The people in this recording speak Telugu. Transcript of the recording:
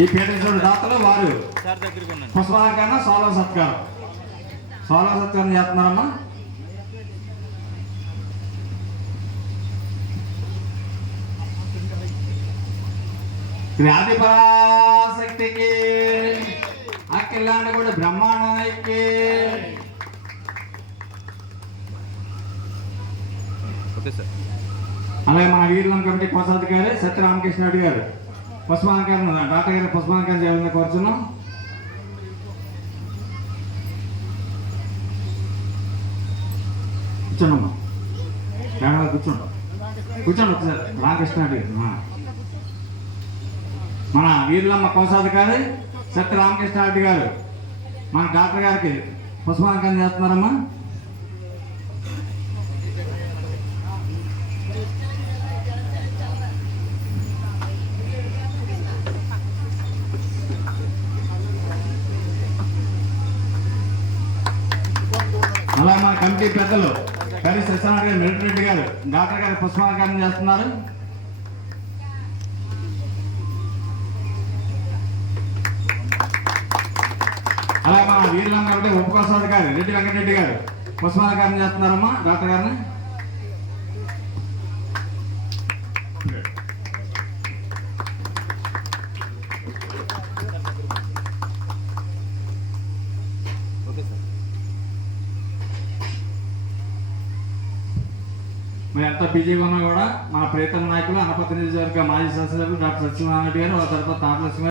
ఈ పీఠేశ్వరుడు దాతలు వారు. పుష్పాలంకరణ సోలో సత్కారం. సోలో సత్కారం చేస్తున్నారమ్మా. వ్యాధి పరాశక్తికి అక్కిల్లాంటి కూడా బ్రహ్మాండానికి అలాగే మన వీరులం కమిటీ కోశాధికారి సత్యరామకృష్ణ రెడ్డి గారు. పుష్పాలంకరణ డాక్టర్ గారు పుష్పాలంకరణ చేయాలని కోరుచున్నాం. కూర్చోండమ్మా. మేడం కూర్చోండి. కూర్చోండి ఒకసారి. రామకృష్ణ మన వీరులమ్మ కోశాధికారి సత్య రామకృష్ణ రెడ్డి గారు. మన డాక్టర్ గారికి పుష్పాలంకరణ చేస్తున్నారమ్మా. అలా మన కమిటీ పెద్దలు కరి సత్యనారాయణ గారు మిలిటరీ రెడ్డి గారు డాక్టర్ గారు పుష్పాలంకరణ చేస్తున్నారు. అలా మన వీరులం కాబట్టి ఉపకోశాధికారి రెడ్డి వెంకటరెడ్డి గారు పుష్పాలంకరణ చేస్తున్నారమ్మా డాక్టర్ గారిని. మరి ఎంత బిజీగా ఉన్నా కూడా మన ప్రీతం నాయకులు అనపతి నియోజకవర్గ మాజీ శాసనసభ్యులు డాక్టర్ సత్యనారాయణ గారు ఆ తర్వాత తాపలక్ష్మి